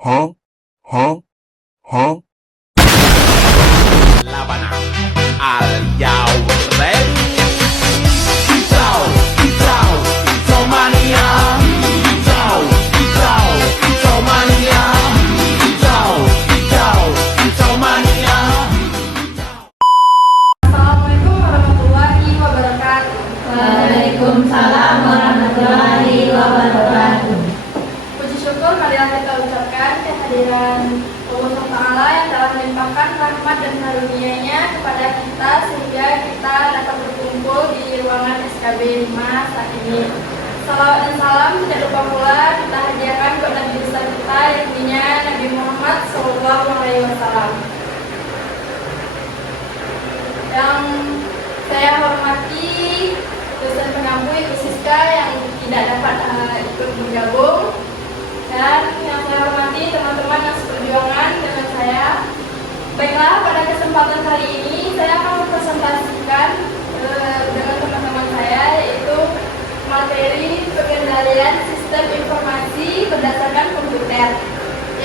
Huh? Huh? Huh? Labanang Al ready? Hijau, hijau, hijau mania. Hijau, hijau, hijau mania. Hijau, hijau, hijau mania. Assalamualaikum warahmatullahi wabarakatuh. Waalaikumsalam warahmatullahi wabarakatuh. Puji syukur marilah kita ucapkan kehadiran Allah Ta'ala yang telah melimpahkan rahmat dan karunia-Nya kepada kita sehingga kita dapat berkumpul di ruangan SKB 5 saat ini. Salawat dan salam tidak lupa pula kita hadiahkan kepada Nabi besar kita yakni Nabi Muhammad SAW. Yang saya hormati dosen pengampu Ibu Siska yang tidak dapat ikut bergabung, dan yang saya hormati teman-teman yang seperjuangan dengan saya. Baiklah, pada kesempatan kali ini saya akan mempresentasikan dengan teman-teman saya yaitu materi pengendalian sistem informasi berdasarkan komputer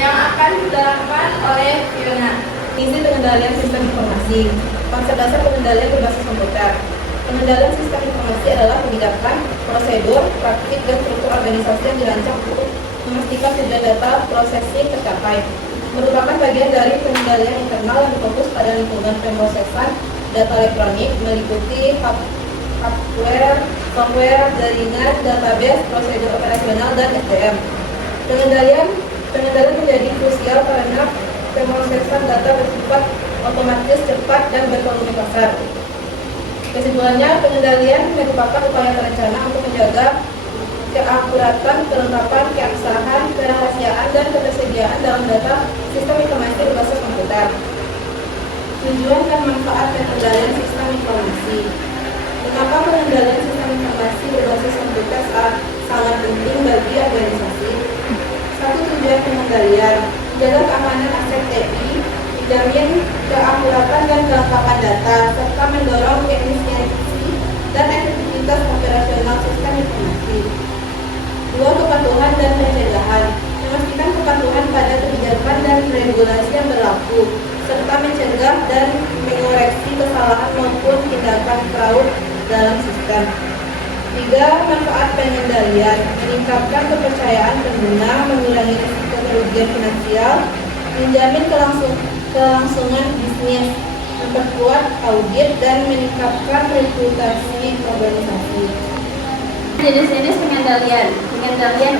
yang akan dilakukan oleh Fiona. Isi pengendalian sistem informasi. Konsep dasar pengendalian berbasis komputer. Pengendalian sistem informasi adalah kebijakan, prosedur, praktik, dan struktur organisasi yang dirancang untuk memastikan tujuan data processing tercapai. Merupakan bagian dari pengendalian internal yang berfokus pada lingkungan pemrosesan data elektronik, meliputi hardware, software, jaringan, database, prosedur operasional, dan SDM. Pengendalian menjadi krusial karena pemrosesan data bersifat otomatis, cepat, dan bervolume besar. Kesimpulannya, pengendalian merupakan upaya terencana untuk menjaga keakuratan, kelengkapan, keabsahan, kerahasiaan, dan ketersediaan dalam data sistem informasi berbasis komputer. Tujuan dan manfaat pengendalian sistem informasi. Mengapa pengendalian sistem informasi berbasis komputer sangat penting bagi organisasi? Satu, tujuan pengendalian: menjaga keamanan aset TI, menjamin keakuratan dan kelengkapan data, serta mendorong efisiensi dan efektivitas operasional sistem informasi. Dua, kepatuhan dan pencegahan: memastikan kepatuhan pada kebijakan dan regulasi yang berlaku, serta mencegah dan mengoreksi kesalahan maupun tindakan fraud dalam sistem. Tiga, manfaat pengendalian: meningkatkan kepercayaan pengguna, mengurangi risiko kerugian finansial, menjamin kelangsungan bisnis, memperkuat audit, dan meningkatkan reputasi organisasi. Jenis-jenis pengendalian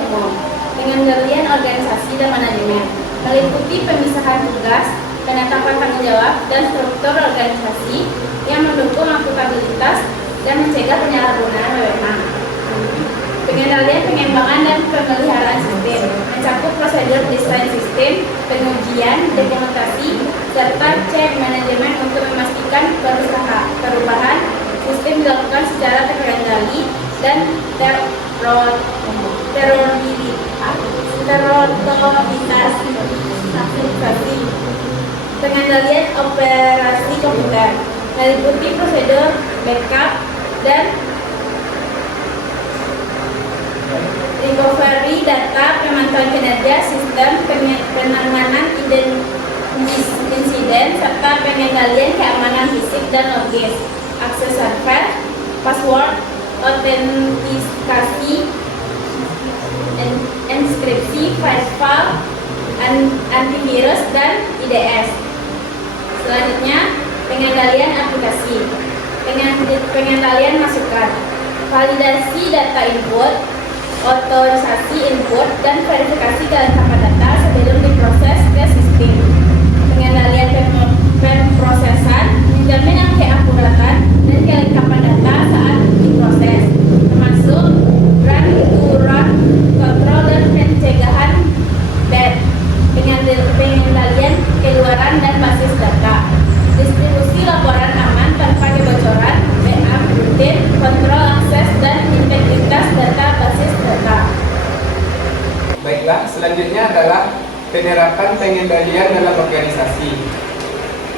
umum, pengendalian organisasi dan manajemen, meliputi pemisahan tugas, penetapan tanggung jawab, dan struktur organisasi yang mendukung akuntabilitas dan mencegah penyalahgunaan wewenang. Pengendalian pengembangan dan pemeliharaan sistem mencakup prosedur desain sistem, pengujian, dokumentasi, serta cek manajemen untuk memastikan perubahan sistem dilakukan secara terkendali dan terorganisasi. Pengendalian operasi komputer meliputi prosedur backup dan recovery data, pemantauan kinerja sistem, penanganan insiden, serta pengendalian keamanan fisik dan logis, akses server, password, autentikasi, inskripsi, file, antivirus, dan IDS. Selanjutnya, pengendalian aplikasi. Pengendalian masukan, validasi data input, otorisasi input, dan verifikasi kelengkapan data sebelum diproses ke sistem. Pengendalian pemrosesan menjamin keakuratan dan kelengkapan data saat diproses, termasuk run kontrol dan pencegahan bad. Pengendalian keluaran dan basis data, distribusi laporan aman tanpa kebocoran, backup rutin, kontrol akses, dan integritas data basis data. Baiklah, selanjutnya adalah penerapan pengendalian dalam organisasi.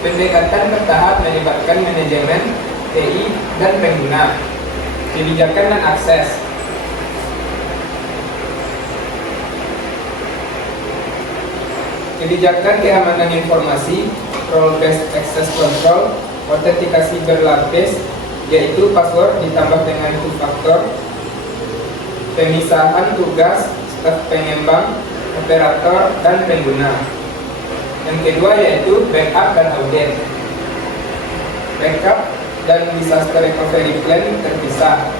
Pendekatan bertahap melibatkan manajemen, TI, dan pengguna, kebijakan dan akses, kebijakan keamanan informasi, role-based access control, autentikasi berlapis, yaitu password ditambah dengan two-factor, pemisahan tugas staf pengembang, operator, dan pengguna. Yang kedua yaitu backup dan audit. Backup dan disaster recovery plan terpisah.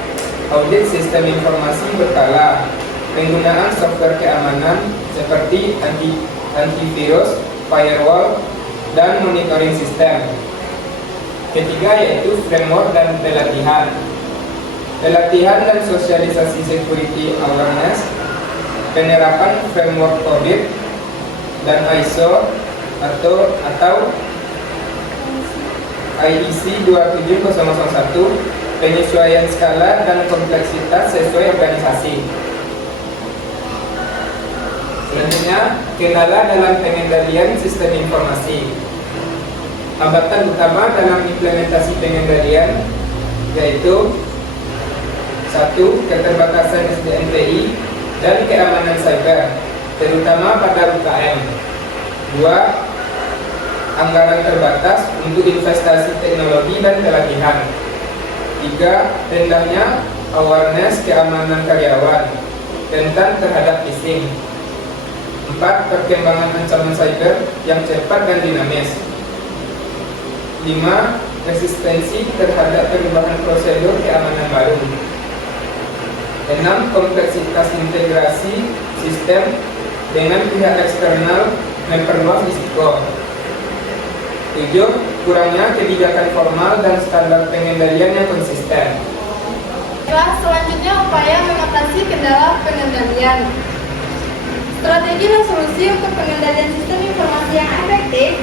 Audit sistem informasi berkala. Penggunaan software keamanan seperti antivirus, firewall, dan monitoring sistem. Ketiga yaitu framework dan pelatihan. Pelatihan dan sosialisasi security awareness, penerapan framework COVID dan ISO atau IEC 27001, penyesuaian skala dan kompleksitas sesuai organisasi. Selanjutnya, kendala dalam pengendalian sistem informasi. Hambatan utama dalam implementasi pengendalian yaitu 1. Keterbatasan SDM TI dan keamanan cyber, terutama pada UKM. 2. Anggaran terbatas untuk investasi teknologi dan pelatihan. 3. Rendahnya awareness keamanan karyawan, rentan terhadap phishing. 4. Perkembangan ancaman cyber yang cepat dan dinamis. 5. Resistensi terhadap perubahan prosedur keamanan baru. 6. Kompleksitas integrasi sistem dengan pihak eksternal memperluas risiko. 7. Kurangnya kebijakan formal dan standar pengendalian yang konsisten. Selanjutnya, upaya mengatasi kendala pengendalian. Strategi dan solusi untuk pengendalian sistem informasi yang efektif.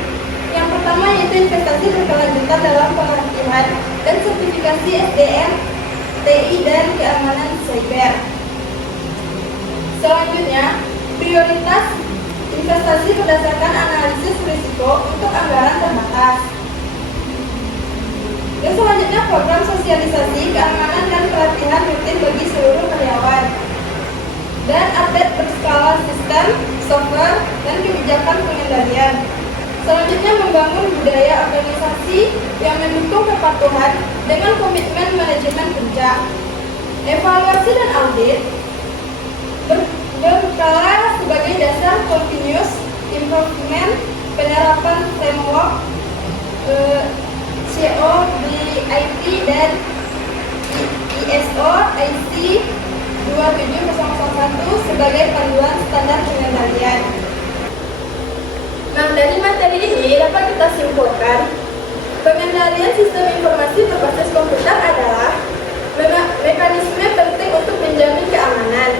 Yang pertama yaitu investasi berkelanjutan dalam pelatihan dan sertifikasi SDM, TI, dan keamanan cyber. Selanjutnya, prioritas investasi berdasarkan analisis risiko untuk anggaran terbatas. Dan selanjutnya, program sosialisasi keamanan dan pelatihan rutin bagi seluruh karyawan. Dan update berskala sistem, software, dan kebijakan pengendalian. Selanjutnya, membangun budaya organisasi yang mendukung kepatuhan dengan komitmen manajemen puncak. Evaluasi dan audit berkala sebagai dasar continuous improvement, penerapan framework COBIP dan ISO IC 27001 sebagai panduan standar pengendalian. Nah, dari materi ini dapat kita simpulkan, pengendalian sistem informasi berbasis komputer adalah mekanisme penting untuk menjamin keamanan,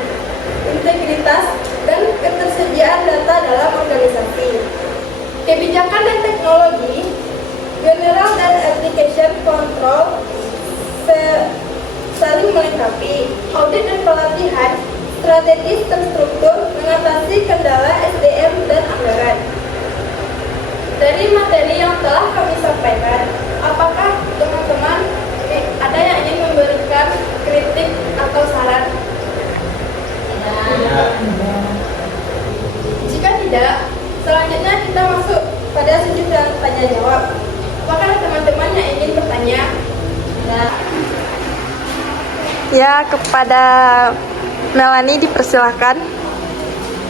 integritas, dan ketersediaan data dalam organisasi. Kebijakan dan teknologi, general dan application control saling melengkapi. Audit dan pelatihan strategis terstruktur mengatasi kendala SDM dan anggaran. Dari materi yang telah kami sampaikan, apakah teman-teman ada yang ingin memberikan kritik atau saran? Jika tidak, selanjutnya kita masuk pada sesi tanya jawab. Apakah ada teman-teman yang ingin bertanya? Ya, kepada Melanie dipersilahkan.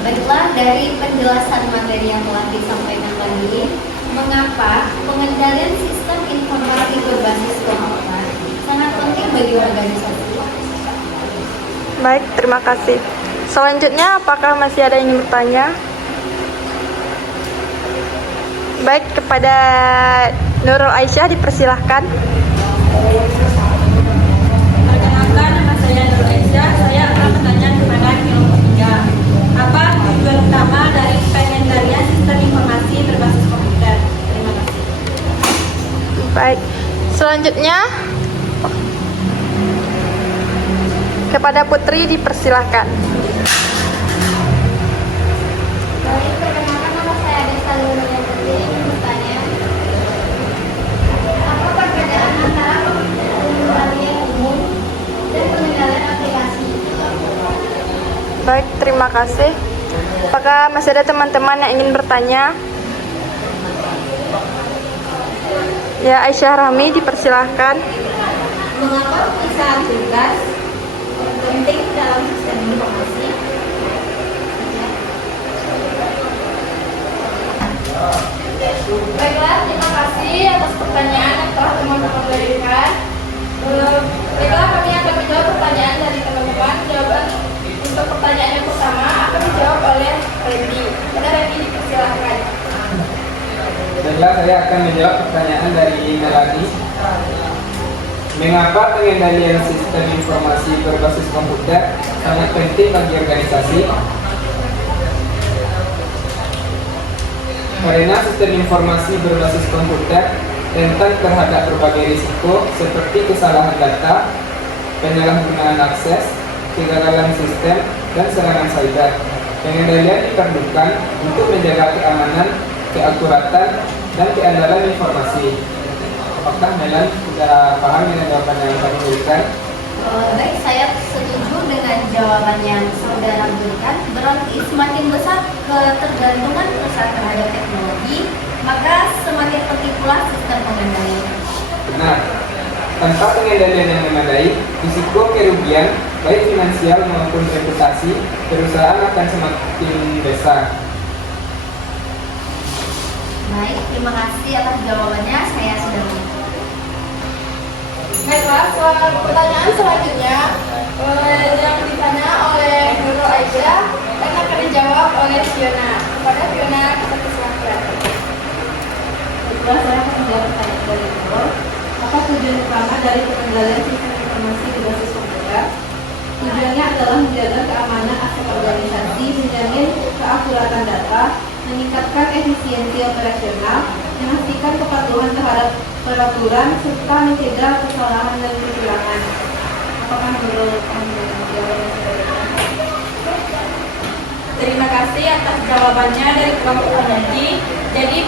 Baiklah, dari penjelasan materi yang telah disampaikan tadi, mengapa pengendalian sistem informasi berbasis komputer sangat penting bagi organisasi? Baik, terima kasih. Selanjutnya, apakah masih ada yang ingin bertanya? Baik, kepada Nurul Aisyah dipersilahkan. Perkenalkan, nama saya Nurul Aisyah. Saya akan bertanya kepada kelompok 3. Apa tujuan utama dari pengendalian sistem informasi berbasis komputer? Terima kasih. Baik, selanjutnya kepada Putri dipersilahkan. Baik, perkenalkan nama saya Desa Luluya Putri, ingin bertanya, apa perbedaan antara pengendalian umum dan pengendalian aplikasi? Baik, terima kasih. Apakah masih ada teman-teman yang ingin bertanya? Ya, Aisyah Rahmi dipersilahkan. Mengapa pemisahan tugas penting dalam sistem informasi? Baiklah, terima kasih atas pertanyaan yang telah teman-teman berikan. Baiklah, kami akan menjawab pertanyaan dari teman-teman. Jawaban untuk pertanyaan yang pertama akan dijawab oleh Randy. Pada Randy dipersilahkan. Baiklah, saya akan menjawab pertanyaan dari Melani. Mengapa pengendalian sistem informasi berbasis komputer sangat penting bagi organisasi? Karena sistem informasi berbasis komputer rentan terhadap berbagai risiko seperti kesalahan data, penyalahgunaan akses, kegagalan sistem, dan serangan cyber. Pengendalian diperlukan untuk menjaga keamanan, keakuratan, dan keandalan informasi. Apakah Melan sudah paham dengan jawaban yang kami berikan? Baik, saya setuju dengan jawaban yang saudara berikan. Berarti semakin besar ketergantungan perusahaan terhadap teknologi, maka semakin penting pula sistem pengendalian. Benar. Tanpa pengendalian yang memadai, risiko kerugian, baik finansial maupun reputasi, perusahaan akan semakin besar. Baik, terima kasih atas jawabannya. Saya sudah mengerti. Baiklah, pertanyaan selanjutnya yang ditanya oleh Nurul Aisyah akan dijawab oleh Fiona. Kepada Fiona, kita persilahkan. Baiklah, saya akan menjawab pertanyaan dari Nurul. Apa tujuan utama dari pengendalian sistem informasi berbasis komputer? Tujuannya adalah menjaga keamanan aset organisasi, menjamin keakuratan data, meningkatkan efisiensi operasional, memastikan kepatuhan terhadap peraturan, serta mencegah kesalahan dan kecurangan. Apakah menurut jawaban saya? Terima kasih atas jawabannya dari kelompok energi. Jadi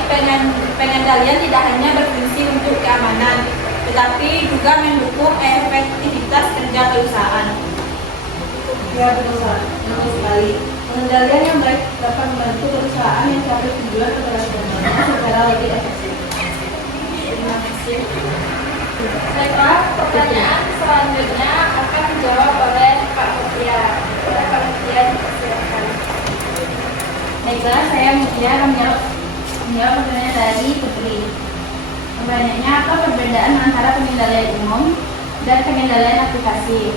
pengendalian tidak hanya berfungsi untuk keamanan, tetapi juga mendukung efektivitas kerja perusahaan. Ya, betul sekali. Pengendalian yang baik dapat membantu perusahaan yang capai tujuan operasionalnya secara lebih efektif. Terima kasih. Baiklah, pertanyaan selanjutnya akan dijawab oleh Pak Mutia. Pak Mutia, silakan. Baiklah, saya Mutia akan menjawab pertanyaan dari Putri. Pertanyaannya, apa perbedaan antara pengendalian umum dan pengendalian aplikasi?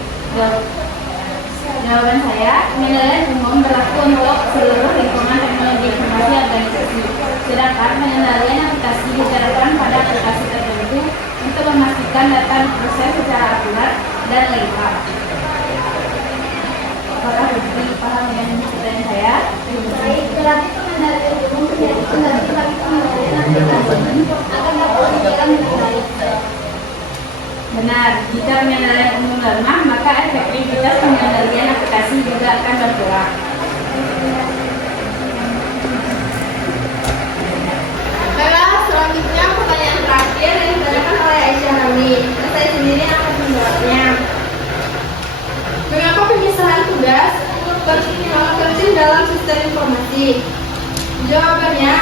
Jawaban saya, pengendalian umum berlaku untuk seluruh lingkungan teknologi informasi organisasi. Sedangkan pengendalian aplikasi diterapkan pada aplikasi tertentu untuk memastikan data diproses secara akurat dan lengkap. Apakah Putri paham dengan pertanyaan saya? Baik, berarti pengendalian umum menjadi kendali bagi pengendalian aplikasi akan dapat berjalan dengan baik. Benar, jika pengendalian umum lemah, maka efektivitas pengendalian aplikasi juga akan berkurang. Baiklah, selanjutnya pertanyaan terakhir yang ditanyakan oleh Aisyah Rahmi. Saya sendiri akan menjawabnya. Mengapa pemisahan tugas penting dalam sistem informasi? Jawabannya,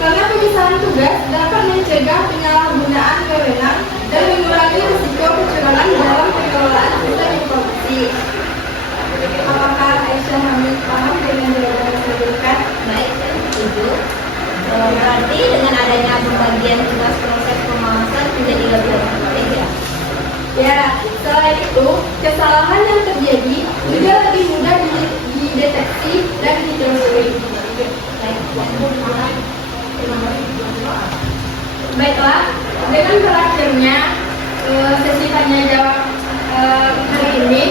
karena pemisahan tugas dapat mencegah penyalahgunaan wewenang dan mengurangi risiko kecurangan dalam pengelolaan sistem informasi. Apakah Aisyah Rahmi paham dengan jawaban yang saya berikan? Baik, saya setuju. Berarti dengan adanya pembagian tugas proses pengawasan menjadi lebih efektif ya. Ya, selain itu, kesalahan yang terjadi juga lebih mudah dideteksi dan ditelusuri. Baiklah, dengan berakhirnya sesi tanya jawab hari ini,